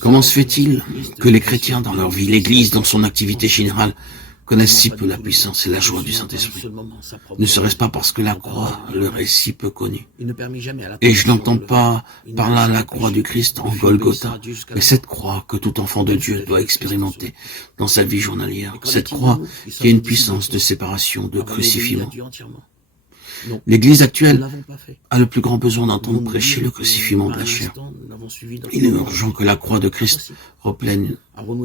Comment se fait-il que les chrétiens dans leur vie, l'Église dans son activité générale, connaissent si peu la puissance et la joie du Saint-Esprit? Ne serait-ce pas parce que la croix leur est si peu connue? Et je n'entends pas par là la croix du Christ en Golgotha, mais cette croix que tout enfant de Dieu doit expérimenter dans sa vie journalière, cette croix qui a une puissance de séparation, de crucifixion. L'Église actuelle a le plus grand besoin d'entendre prêcher le crucifixion de la chair. Il est urgent que la croix de Christ reprenne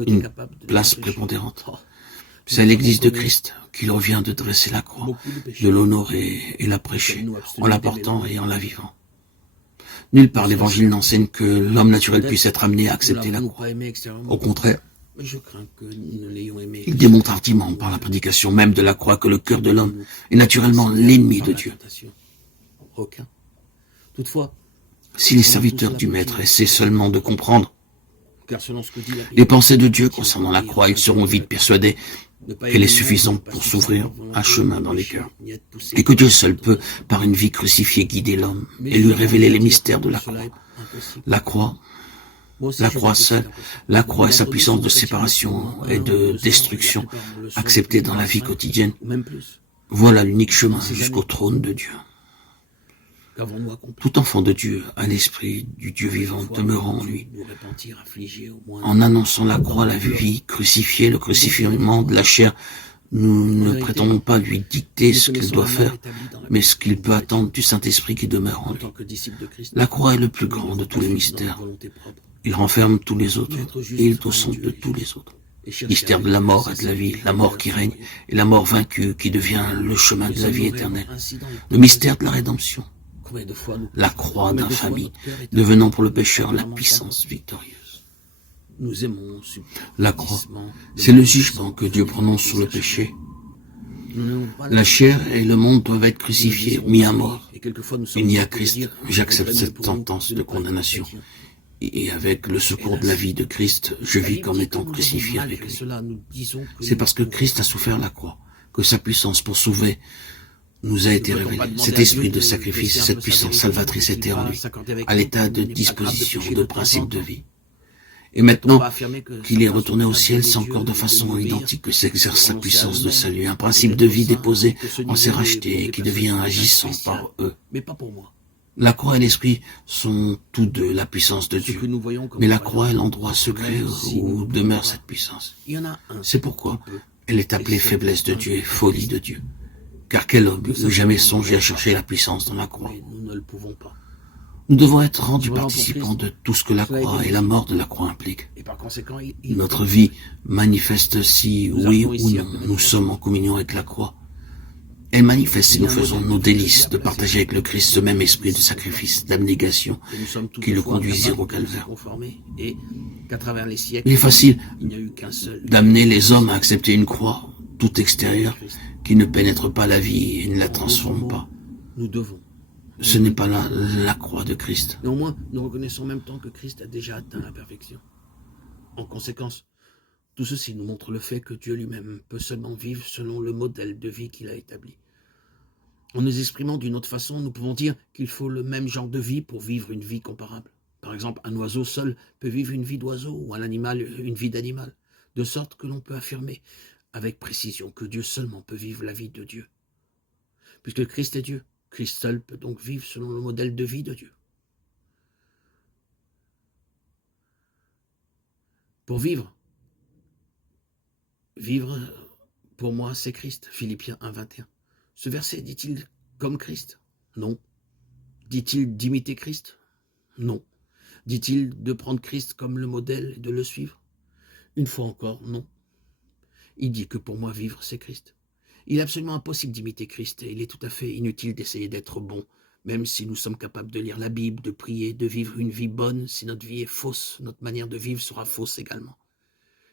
une place prépondérante. C'est à l'Église de Christ qu'il revient de dresser la croix, de l'honorer et la prêcher, en la portant et en la vivant. Nulle part l'Évangile n'enseigne que l'homme naturel puisse être amené à accepter la croix. Au contraire, il démontre hardiment par la prédication même de la croix que le cœur de l'homme est naturellement l'ennemi de Dieu. Si les serviteurs du Maître essaient seulement de comprendre les pensées de Dieu concernant la croix, ils seront vite persuadés qu'elle est suffisante pour s'ouvrir un chemin dans les cœurs, et que Dieu seul peut, par une vie crucifiée, guider l'homme et lui révéler les mystères de la croix. La croix seule, la croix et sa puissance de séparation et de destruction acceptée dans la vie quotidienne, voilà l'unique chemin jusqu'au trône de Dieu. Tout enfant de Dieu a l'esprit du Dieu vivant demeurant en lui. En annonçant la croix, la vie crucifiée, le crucifixion de la chair, nous ne prétendons pas lui dicter ce qu'il doit faire, mais ce qu'il peut attendre du Saint-Esprit qui demeure en lui. La croix est le plus grand de tous les mystères. Il renferme tous les autres, et il est au centre de tous les autres. Mystère de la mort et de la vie, la mort qui règne, et la mort vaincue qui devient le chemin de la vie éternelle. Le mystère de la rédemption. La croix d'infamie, devenant pour le pécheur la puissance victorieuse. La croix, c'est le jugement que Dieu prononce sur le péché. La chair et le monde doivent être crucifiés, mis à mort. Il n'y a Christ, j'accepte cette sentence de condamnation. Et avec le secours de la vie de Christ, je vis comme étant crucifié avec lui. C'est parce que Christ a souffert la croix, que sa puissance pour sauver nous a été révélée. Cet esprit de sacrifice et cette puissance salvatrice était en lui, à l'état de disposition, de principe de vie. Et maintenant qu'il est retourné au ciel, c'est encore de façon identique que s'exerce sa puissance de salut, un principe de vie déposé en ses rachetés et qui devient agissant par eux. La croix et l'esprit sont tous deux la puissance de Dieu, mais la croix est l'endroit secret où demeure cette puissance. C'est pourquoi elle est appelée faiblesse de Dieu et folie de Dieu. Car quel homme n'eût jamais songé à chercher la puissance dans la croix? Nous devons être rendus participants de tout ce que la croix et la mort de la croix impliquent. Notre vie manifeste si, oui ou non, nous sommes en communion avec la croix. Elle manifeste si nous faisons nos délices de partager avec le Christ ce même esprit de sacrifice, d'abnégation qui le conduisirent au calvaire. Il est facile d'amener les hommes à accepter une croix toute extérieure qui ne pénètre pas la vie et ne la transforme pas. Ce n'est pas là la croix de Christ. Néanmoins, nous reconnaissons en même temps que Christ a déjà atteint la perfection. En conséquence, tout ceci nous montre le fait que Dieu lui-même peut seulement vivre selon le modèle de vie qu'il a établi. En nous exprimant d'une autre façon, nous pouvons dire qu'il faut le même genre de vie pour vivre une vie comparable. Par exemple, un oiseau seul peut vivre une vie d'oiseau ou un animal une vie d'animal, de sorte que l'on peut affirmer avec précision que Dieu seulement peut vivre la vie de Dieu. Puisque Christ est Dieu, Christ seul peut donc vivre selon le modèle de vie de Dieu. Pour vivre pour moi c'est Christ, Philippiens 1, 21. Ce verset dit-il comme Christ? Non. Dit-il d'imiter Christ? Non. Dit-il de prendre Christ comme le modèle et de le suivre? Une fois encore, non. Il dit que pour moi vivre c'est Christ. Il est absolument impossible d'imiter Christ et il est tout à fait inutile d'essayer d'être bon, même si nous sommes capables de lire la Bible, de prier, de vivre une vie bonne. Si notre vie est fausse, notre manière de vivre sera fausse également.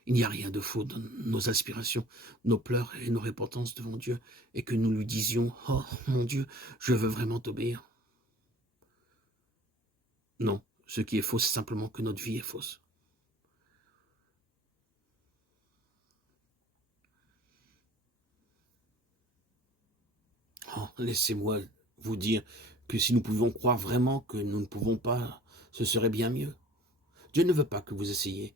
Il n'y a rien de faux dans nos aspirations, nos pleurs et nos repentances devant Dieu, et que nous lui disions « Oh, mon Dieu, je veux vraiment t'obéir ». Non, ce qui est faux, c'est simplement que notre vie est fausse. Oh, laissez-moi vous dire que si nous pouvions croire vraiment que nous ne pouvons pas, ce serait bien mieux. Dieu ne veut pas que vous essayiez.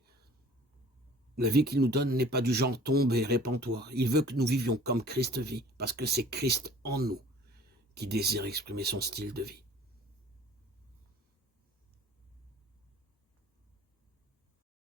La vie qu'il nous donne n'est pas du genre tombe et répands-toi. Il veut que nous vivions comme Christ vit, parce que c'est Christ en nous qui désire exprimer son style de vie.